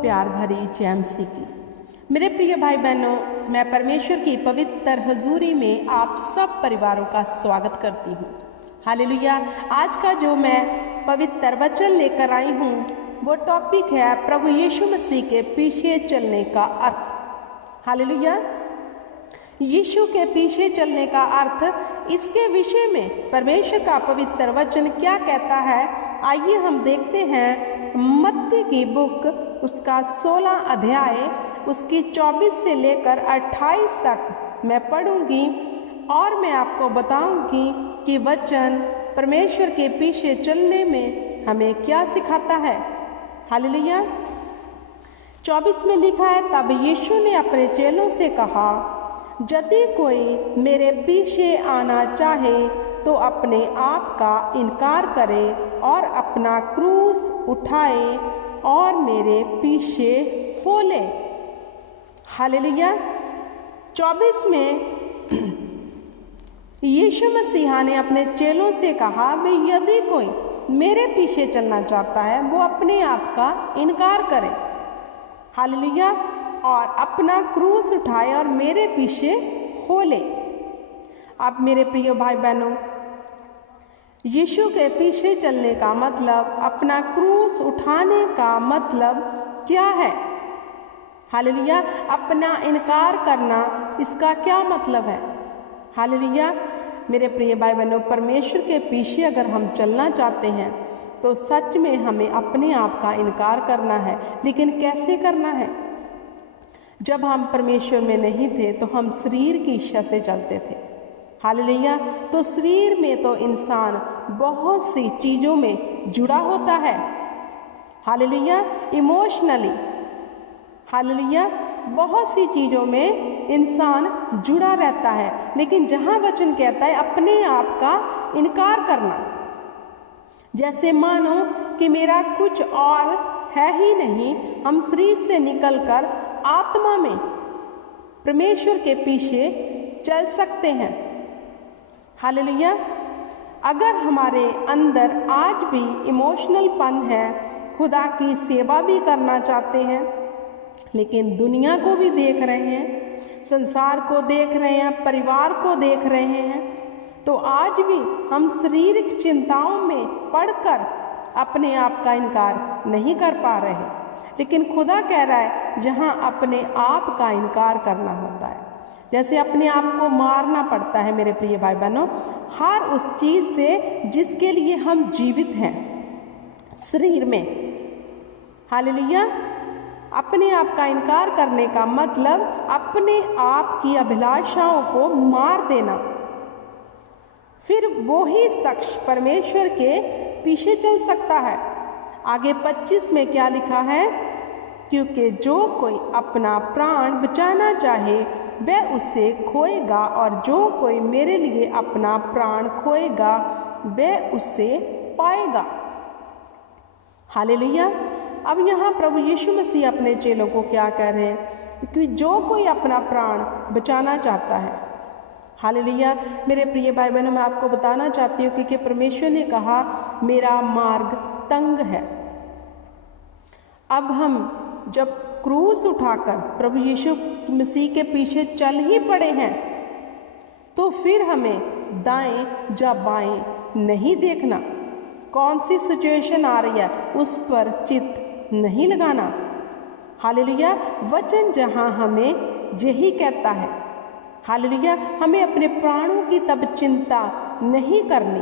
प्यार भरी जय मसीह की। मेरे प्रिय भाई बहनों, मैं परमेश्वर की पवित्र हजूरी में आप सब परिवारों का स्वागत करती हूँ। हालेलुया। आज का जो मैं पवित्र वचन लेकर आई हूँ वो टॉपिक है प्रभु यीशु मसीह के पीछे चलने का अर्थ। हालेलुया। यीशु के पीछे चलने का अर्थ, इसके विषय में परमेश्वर का पवित्र वचन क्या कहता है, आइए हम देखते हैं। मत्ती की बुक उसका 16 अध्याय उसकी 24 से लेकर 28 तक मैं पढ़ूंगी और मैं आपको बताऊंगी कि वचन परमेश्वर के पीछे चलने में हमें क्या सिखाता है। हालेलुया। 24 में लिखा है, तब यीशु ने अपने चेलों से कहा, यदि कोई मेरे पीछे आना चाहे तो अपने आप का इनकार करे और अपना क्रूस उठाए और मेरे पीछे हो ले। हालेलुया। 24 में यीशु मसीहा ने अपने चेलों से कहा, भाई यदि कोई मेरे पीछे चलना चाहता है वो अपने आप का इनकार करे। हालेलुया। और अपना क्रूस उठाए और मेरे पीछे हो ले। अब मेरे प्रिय भाई बहनों, यीशु के पीछे चलने का मतलब, अपना क्रूस उठाने का मतलब क्या है? हालेलुया। अपना इनकार करना, इसका क्या मतलब है? हालेलुया। मेरे प्रिय भाई बहनों, परमेश्वर के पीछे अगर हम चलना चाहते हैं तो सच में हमें अपने आप का इनकार करना है। लेकिन कैसे करना है? जब हम परमेश्वर में नहीं थे तो हम शरीर की इच्छा से चलते थे। हालेलुया। तो शरीर में तो इंसान बहुत सी चीज़ों में जुड़ा होता है। हालेलुया। इमोशनली, हालेलुया, बहुत सी चीज़ों में इंसान जुड़ा रहता है। लेकिन जहाँ वचन कहता है अपने आप का इनकार करना, जैसे मानो कि मेरा कुछ और है ही नहीं, हम शरीर से निकलकर आत्मा में परमेश्वर के पीछे चल सकते हैं। हालेलुया। अगर हमारे अंदर आज भी इमोशनलपन है, खुदा की सेवा भी करना चाहते हैं लेकिन दुनिया को भी देख रहे हैं, संसार को देख रहे हैं, परिवार को देख रहे हैं, तो आज भी हम शारीरिक चिंताओं में पड़कर अपने आप का इनकार नहीं कर पा रहे। लेकिन खुदा कह रहा है जहाँ अपने आप का इनकार करना होता है, जैसे अपने आप को मारना पड़ता है मेरे प्रिय भाई बहनों, हर उस चीज़ से जिसके लिए हम जीवित हैं शरीर में। हालेलुया। अपने आप का इनकार करने का मतलब अपने आप की अभिलाषाओं को मार देना। फिर वो ही शख्स परमेश्वर के पीछे चल सकता है। आगे 25 में क्या लिखा है, क्योंकि जो कोई अपना प्राण बचाना चाहे वह उसे खोएगा और जो कोई मेरे लिए अपना प्राण खोएगा वह उसे पाएगा। हालेलुया। अब यहाँ प्रभु यीशु मसीह अपने चेलों को क्या कह रहे हैं कि जो कोई अपना प्राण बचाना चाहता है। हालेलुया। मेरे प्रिय भाई बहनों, मैं आपको बताना चाहती हूँ कि परमेश्वर ने कहा मेरा मार्ग तंग है। अब हम जब क्रूस उठाकर प्रभु यीशु मसीह के पीछे चल ही पड़े हैं तो फिर हमें दाएं या बाएं नहीं देखना, कौन सी सिचुएशन आ रही है उस पर चित्त नहीं लगाना। हालेलुया। वचन जहां हमें यही कहता है, हालेलुया, हमें अपने प्राणों की तब चिंता नहीं करनी,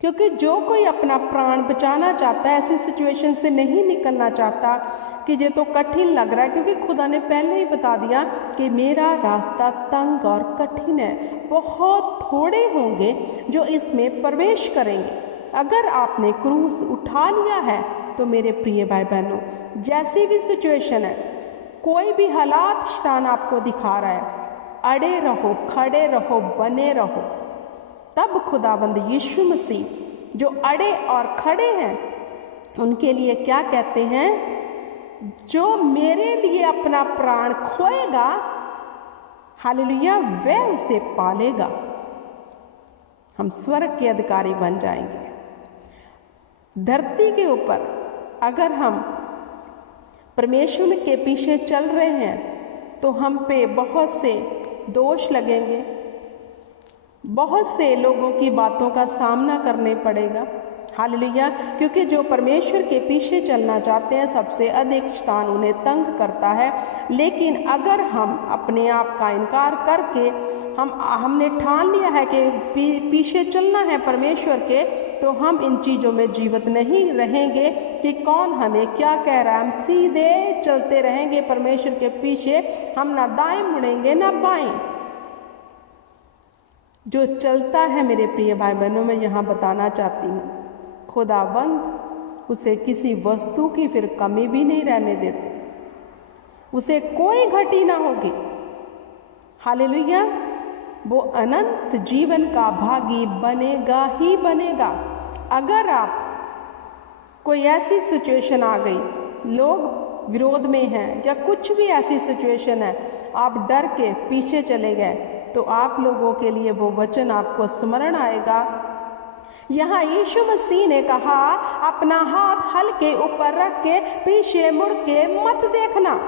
क्योंकि जो कोई अपना प्राण बचाना चाहता है ऐसी सिचुएशन से नहीं निकलना चाहता कि ये तो कठिन लग रहा है, क्योंकि खुदा ने पहले ही बता दिया कि मेरा रास्ता तंग और कठिन है, बहुत थोड़े होंगे जो इसमें प्रवेश करेंगे। अगर आपने क्रूस उठा लिया है तो मेरे प्रिय भाई बहनों, जैसी भी सिचुएशन है, कोई भी हालात शैतान आपको दिखा रहा है, अड़े रहो, खड़े रहो, बने रहो। तब खुदाबंद यीशु मसीह जो अड़े और खड़े हैं उनके लिए क्या कहते हैं, जो मेरे लिए अपना प्राण खोएगा, हालेलुया, वह उसे पालेगा। हम स्वर्ग के अधिकारी बन जाएंगे। धरती के ऊपर अगर हम परमेश्वर के पीछे चल रहे हैं तो हम पे बहुत से दोष लगेंगे, बहुत से लोगों की बातों का सामना करने पड़ेगा। हालेलुया। क्योंकि जो परमेश्वर के पीछे चलना चाहते हैं सबसे अधिक शैतान उन्हें तंग करता है। लेकिन अगर हम अपने आप का इनकार करके हमने ठान लिया है कि पीछे चलना है परमेश्वर के, तो हम इन चीज़ों में जीवित नहीं रहेंगे कि कौन हमें क्या कह रहा है। हम सीधे चलते रहेंगे परमेश्वर के पीछे, हम ना दाएं मुड़ेंगे ना बाएं। जो चलता है मेरे प्रिय भाई बहनों, मैं यहाँ बताना चाहती हूँ, खुदाबंद उसे किसी वस्तु की फिर कमी भी नहीं रहने देते, उसे कोई घटी ना होगी। हालेलुया। वो अनंत जीवन का भागी बनेगा ही बनेगा। अगर आप कोई ऐसी सिचुएशन आ गई, लोग विरोध में हैं या कुछ भी ऐसी सिचुएशन है, आप डर के पीछे चले गए, तो आप लोगों के लिए वो वचन आपको स्मरण आएगा। यहाँ यीशु मसीह ने कहा, अपना हाथ हल के ऊपर रख के पीछे मुड़ के मत देखना।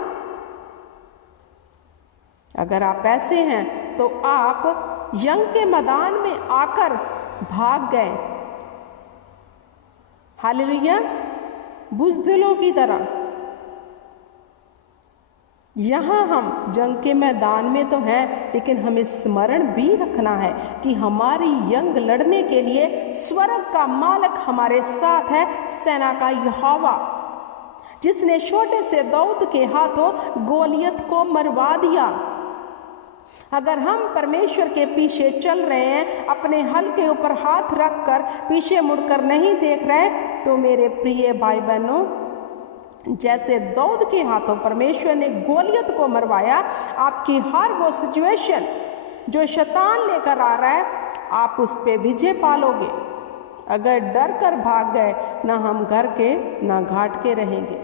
अगर आप ऐसे हैं तो आप यंग के मैदान में आकर भाग गए। हालेलुया। बुज़दिलों की तरह यहाँ हम जंग के मैदान में तो हैं, लेकिन हमें स्मरण भी रखना है कि हमारी जंग लड़ने के लिए स्वर्ग का मालिक हमारे साथ है, सेना का यहोवा, जिसने छोटे से दाऊद के हाथों गोलियत को मरवा दिया। अगर हम परमेश्वर के पीछे चल रहे हैं, अपने हल के ऊपर हाथ रखकर पीछे मुड़कर नहीं देख रहे, तो मेरे प्रिय भाई बहनों, जैसे दाऊद के हाथों परमेश्वर ने गोलियत को मरवाया, आपकी हर वो सिचुएशन जो शैतान लेकर आ रहा है, आप उस पे विजय पालोगे। अगर डर कर भाग गए, ना हम घर के ना घाट के रहेंगे।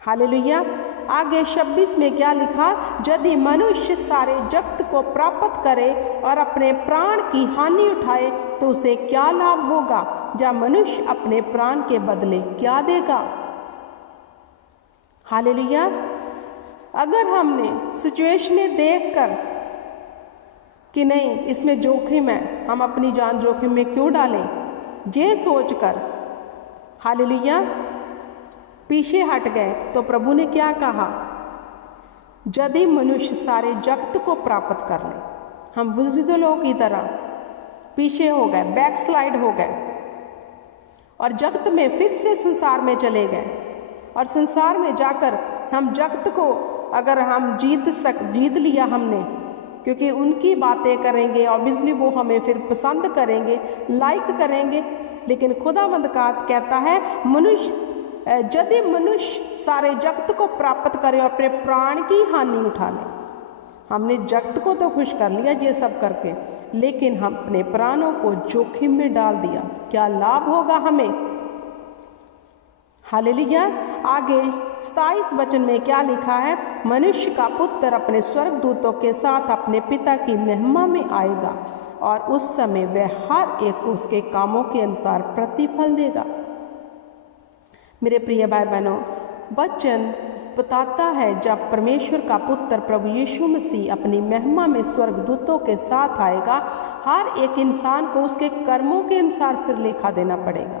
हालेलुया। आगे 26 में क्या लिखा, यदि मनुष्य सारे जगत को प्राप्त करे और अपने प्राण की हानि उठाए तो उसे क्या लाभ होगा, या मनुष्य अपने प्राण के बदले क्या देगा। हालेलुया। अगर हमने सिचुएशनें देखकर कि नहीं इसमें जोखिम है, हम अपनी जान जोखिम में क्यों डालें, ये सोचकर हालेलुया पीछे हट गए, तो प्रभु ने क्या कहा, यदि मनुष्य सारे जगत को प्राप्त कर ले, हम बुज़दिलों की तरह पीछे हो गए, बैकस्लाइड हो गए और जगत में फिर से संसार में चले गए, और संसार में जाकर हम जगत को अगर हम जीत लिया हमने, क्योंकि उनकी बातें करेंगे, ऑब्वियसली वो हमें फिर पसंद करेंगे, लाइक करेंगे। लेकिन खुदावंद का कहता है, यदि मनुष्य सारे जगत को प्राप्त करे और अपने प्राण की हानि उठा ले। हमने जगत को तो खुश कर लिया ये सब करके, लेकिन हम अपने प्राणों को जोखिम में डाल दिया, क्या लाभ होगा हमें। हालेलुया। आगे 27 वचन में क्या लिखा है, मनुष्य का पुत्र अपने स्वर्गदूतों के साथ अपने पिता की महिमा में आएगा, और उस समय वह हर एक को उसके कामों के अनुसार प्रतिफल देगा। मेरे प्रिय भाई बहनों, वचन बताता है जब परमेश्वर का पुत्र प्रभु यीशु मसीह अपनी महिमा में स्वर्गदूतों के साथ आएगा, हर एक इंसान को उसके कर्मों के अनुसार फिर लेखा देना पड़ेगा।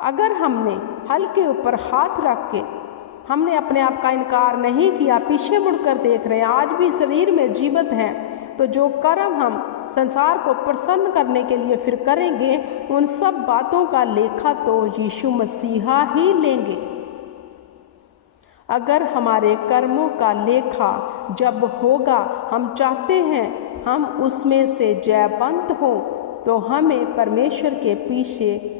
अगर हमने हल के ऊपर हाथ रख के हमने अपने आप का इनकार नहीं किया, पीछे मुड़कर देख रहे हैं, आज भी शरीर में जीवित हैं, तो जो कर्म हम संसार को प्रसन्न करने के लिए फिर करेंगे, उन सब बातों का लेखा तो यीशु मसीहा ही लेंगे। अगर हमारे कर्मों का लेखा जब होगा, हम चाहते हैं हम उसमें से जयवंत हो, तो हमें परमेश्वर के पीछे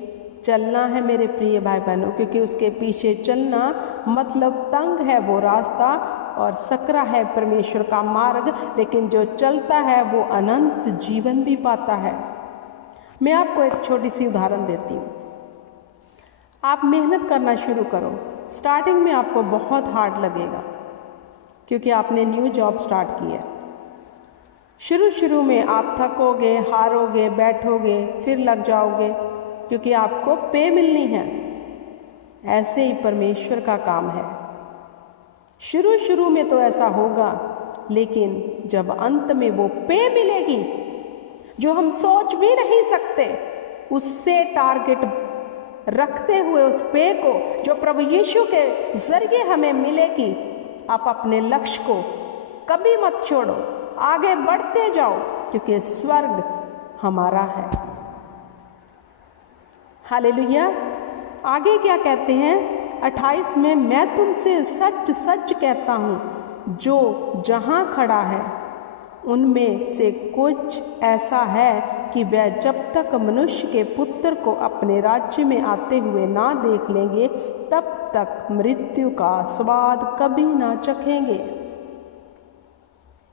चलना है मेरे प्रिय भाई बहनों, क्योंकि उसके पीछे चलना मतलब तंग है वो रास्ता और सकरा है परमेश्वर का मार्ग, लेकिन जो चलता है वो अनंत जीवन भी पाता है। मैं आपको एक छोटी सी उदाहरण देती हूँ। आप मेहनत करना शुरू करो, स्टार्टिंग में आपको बहुत हार्ड लगेगा, क्योंकि आपने न्यू जॉब स्टार्ट की है। शुरू में आप थकोगे, हारोगे, बैठोगे, फिर लग जाओगे, क्योंकि आपको पे मिलनी है। ऐसे ही परमेश्वर का काम है। शुरू शुरू में तो ऐसा होगा, लेकिन जब अंत में वो पे मिलेगी जो हम सोच भी नहीं सकते, उससे टारगेट रखते हुए उस पे को जो प्रभु यीशु के जरिए हमें मिलेगी, आप अपने लक्ष्य को कभी मत छोड़ो, आगे बढ़ते जाओ, क्योंकि स्वर्ग हमारा है। हालेलुया। आगे क्या कहते हैं 28 में, मैं तुमसे सच सच कहता हूँ, जो जहाँ खड़ा है उनमें से कुछ ऐसा है कि वह जब तक मनुष्य के पुत्र को अपने राज्य में आते हुए ना देख लेंगे, तब तक मृत्यु का स्वाद कभी ना चखेंगे।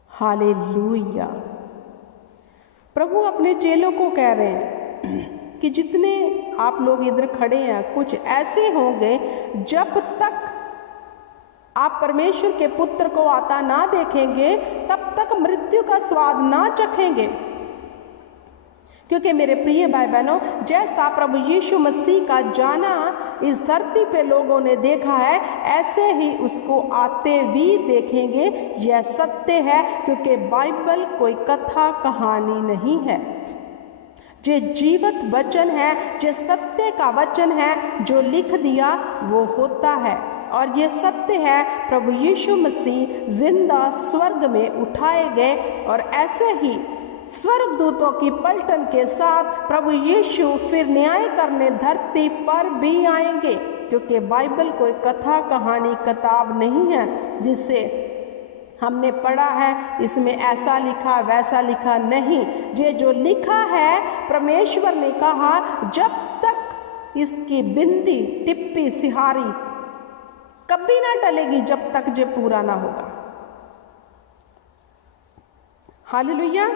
हालेलुया। प्रभु अपने चेलों को कह रहे हैं कि जितने आप लोग इधर खड़े हैं, कुछ ऐसे होंगे जब तक आप परमेश्वर के पुत्र को आता ना देखेंगे, तब तक मृत्यु का स्वाद ना चखेंगे। क्योंकि मेरे प्रिय भाई बहनों, जैसा प्रभु यीशु मसीह का जाना इस धरती पे लोगों ने देखा है, ऐसे ही उसको आते भी देखेंगे। यह सत्य है, क्योंकि बाइबल कोई कथा कहानी नहीं है। जे जीवित वचन है, जे सत्य का वचन है, जो लिख दिया वो होता है। और ये सत्य है, प्रभु यीशु मसीह जिंदा स्वर्ग में उठाए गए, और ऐसे ही स्वर्गदूतों की पलटन के साथ प्रभु यीशु फिर न्याय करने धरती पर भी आएंगे। क्योंकि बाइबल कोई कथा कहानी किताब नहीं है जिससे हमने पढ़ा है इसमें ऐसा लिखा वैसा लिखा, नहीं। ये जो लिखा है, परमेश्वर ने कहा जब तक इसकी बिंदी टिप्पी सिहारी कभी ना टलेगी, जब तक ये पूरा ना होगा। हालेलुया।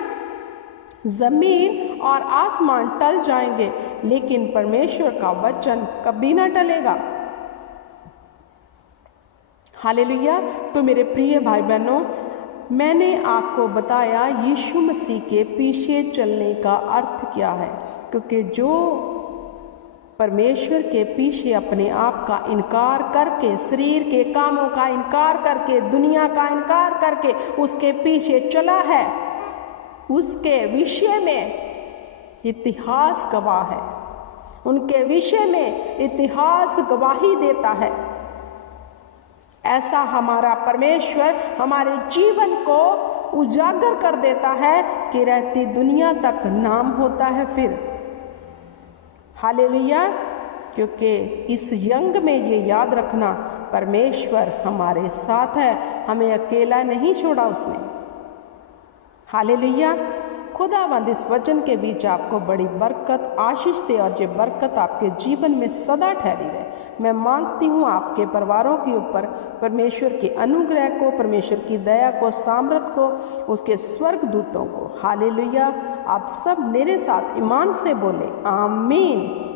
जमीन और आसमान टल जाएंगे, लेकिन परमेश्वर का वचन कभी ना टलेगा। हालेलुया। तो मेरे प्रिय भाई बहनों, मैंने आपको बताया यीशु मसीह के पीछे चलने का अर्थ क्या है। क्योंकि जो परमेश्वर के पीछे अपने आप का इनकार करके, शरीर के कामों का इनकार करके, दुनिया का इनकार करके उसके पीछे चला है, उसके विषय में इतिहास गवाह है। उनके विषय में इतिहास गवाही देता है। ऐसा हमारा परमेश्वर हमारे जीवन को उजागर कर देता है कि रहती दुनिया तक नाम होता है फिर। हालेलुया। क्योंकि इस यंग में ये याद रखना, परमेश्वर हमारे साथ है, हमें अकेला नहीं छोड़ा उसने। हालेलुया। खुदावंद इस वचन के बीच आपको बड़ी बरकत आशीष दे, और ये बरकत आपके जीवन में सदा ठहरी रहे। मैं मांगती हूँ आपके परिवारों के ऊपर परमेश्वर के अनुग्रह को, परमेश्वर की दया को, सामर्थ को, उसके स्वर्गदूतों को। हालेलुया। आप सब मेरे साथ ईमान से बोले आमीन।